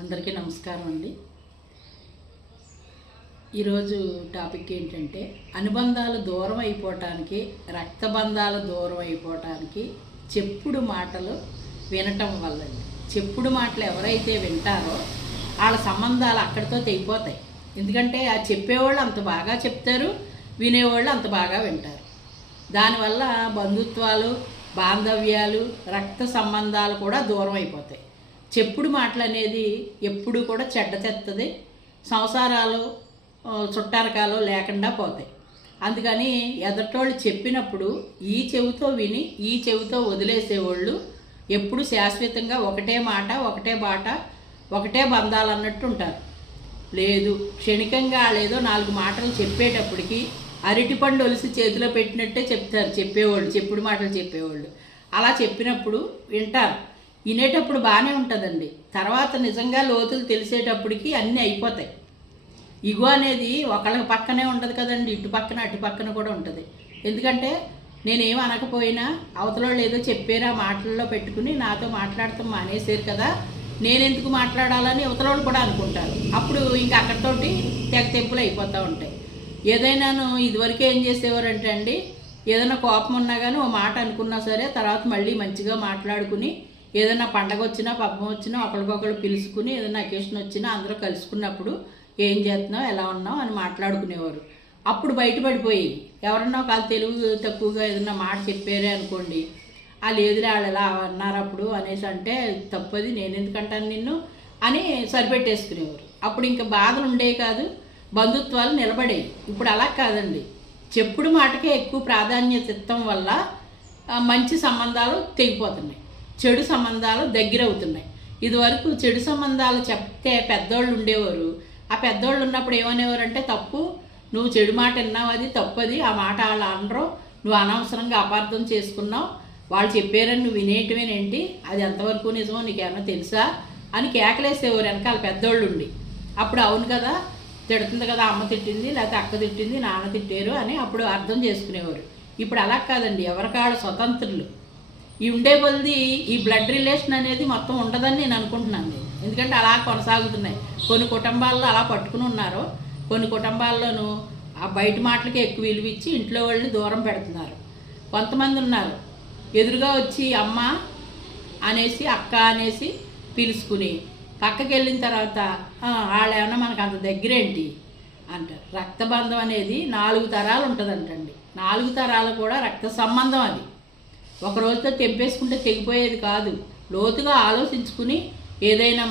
అందరికీ నమస్కారం అండి. ఈరోజు టాపిక్ ఏంటంటే అనుబంధాలు దూరం అయిపోవటానికి, రక్తబంధాలు దూరం అయిపోవటానికి చెప్పుడు మాటలు వినటం వల్లండి. చెప్పుడు మాటలు ఎవరైతే వింటారో వాళ్ళ సంబంధాలు అక్కడితో తెగిపోతాయి. ఎందుకంటే ఆ చెప్పేవాళ్ళు అంత బాగా చెప్తారు, వినేవాళ్ళు అంత బాగా వింటారు. దానివల్ల బంధుత్వాలు, బాంధవ్యాలు, రక్త సంబంధాలు కూడా దూరం అయిపోతాయి. చెప్పుడు మాటలు అనేది ఎప్పుడు కూడా చెడ్డ తెత్తది. సంసారాలు చుట్టారకాలు లేకుండా పోతాయి. అందుకని ఎదటోళ్ళు చెప్పినప్పుడు ఈ చెవితో విని ఈ చెవితో వదిలేసేవాళ్ళు ఎప్పుడు శాశ్వతంగా ఒకటే మాట, ఒకటే బాట, ఒకటే బంధాలు అన్నట్టు ఉంటారు. లేదు, క్షణికంగా లేదో 4 మాటలు చెప్పేటప్పటికి అరటిపండు ఒలిసి చేతిలో పెట్టినట్టే చెప్తారు చెప్పేవాళ్ళు, చెప్పుడు మాటలు చెప్పేవాళ్ళు. అలా చెప్పినప్పుడు వింటారు. వినేటప్పుడు బాగానే ఉంటుందండి. తర్వాత నిజంగా లోతులు తెలిసేటప్పటికి అన్నీ అయిపోతాయి. ఇగో అనేది ఒకళ్ళ పక్కనే ఉంటుంది కదండి, ఇటు పక్కన అటు పక్కన కూడా ఉంటుంది. ఎందుకంటే నేనేం అనకపోయినా అవతలోళ్ళు ఏదో చెప్పారు, ఆ మాటల్లో పెట్టుకుని నాతో మాట్లాడతాం మానేసారు కదా, నేనెందుకు మాట్లాడాలని అవతలోళ్ళు కూడా అనుకుంటారు. అప్పుడు ఇంకా అక్కడితోటి తెగ తెంపులు అయిపోతూ ఉంటాయి. ఏదైనాను ఇదివరకు ఏం చేసేవారంటే అండి, ఏదైనా కోపం ఉన్నా కానీ ఓ మాట అనుకున్నా సరే తర్వాత మళ్ళీ మంచిగా మాట్లాడుకుని, ఏదైనా పండగ వచ్చినా పబ్బం వచ్చినా ఒకరికొకరు పిలుచుకుని, ఏదైనా అకేషన్ వచ్చినా అందరూ కలుసుకున్నప్పుడు ఏం చేస్తున్నావు, ఎలా ఉన్నావు అని మాట్లాడుకునేవారు. అప్పుడు బయటపడిపోయి ఎవరన్నా వాళ్ళు తెలుగు తక్కువగా ఏదన్నా మాట చెప్పారే అనుకోండి, లేదులే వాళ్ళు ఎలా అన్నారు అప్పుడు అనేసి అంటే తప్పది, నేను ఎందుకంటాను నిన్ను అని సరిపెట్టేసుకునేవారు. అప్పుడు ఇంకా బాధలు ఉండేవి కాదు, బంధుత్వాలు నిలబడేవి. ఇప్పుడు అలా కాదండి, చెప్పుడు మాటకే ఎక్కువ ప్రాధాన్యత ఇవ్వటం వల్ల మంచి సంబంధాలు తెగిపోతున్నాయి, చెడు సంబంధాలు దగ్గర అవుతున్నాయి. ఇదివరకు చెడు సంబంధాలు చెప్తే పెద్దోళ్ళు ఉండేవారు. ఆ పెద్దోళ్ళు ఉన్నప్పుడు ఏమనేవారు అంటే, తప్పు, నువ్వు చెడు మాట విన్నావు, అది తప్పది, ఆ మాట వాళ్ళు అనరు, నువ్వు అనవసరంగా అపార్థం చేసుకున్నావు, వాళ్ళు చెప్పారని నువ్వు వినేయటమేనేంటి, అది ఎంతవరకు నిజమో నీకేమన్నా తెలుసా అని కేకలేసేవారు వెనకాల పెద్దోళ్ళు ఉండి. అప్పుడు అవును కదా, తిడుతుంది కదా, అమ్మ తిట్టింది, లేకపోతే అక్క తిట్టింది, నాన్న తిట్టారు అని అప్పుడు అర్థం చేసుకునేవారు. ఇప్పుడు అలా కాదండి, ఎవరికాళ్ళ స్వతంత్రులు. ఈ ఉండే కొద్ది ఈ బ్లడ్ రిలేషన్ అనేది మొత్తం ఉండదని నేను అనుకుంటున్నాను. ఎందుకంటే అలా కొనసాగుతున్నాయి. కొన్ని కుటుంబాల్లో అలా పట్టుకుని ఉన్నారు, కొన్ని కుటుంబాల్లోనూ ఆ బయట మాటలకి ఎక్కువ విలువ ఇచ్చి ఇంట్లో వాళ్ళని దూరం పెడుతున్నారు. కొంతమంది ఉన్నారు ఎదురుగా వచ్చి అమ్మ అనేసి, అక్క అనేసి పిలుచుకుని పక్కకి వెళ్ళిన తర్వాత వాళ్ళు ఏమన్నా మనకు అంత దగ్గరేంటి అంటారు. రక్తబంధం అనేది 4 తరాలు ఉంటుందంటండి. 4 తరాలు కూడా రక్త సంబంధం. అది ఒక రోజుతో తెంపేసుకుంటే తెగిపోయేది కాదు. లోతుగా ఆలోచించుకుని ఏదైనా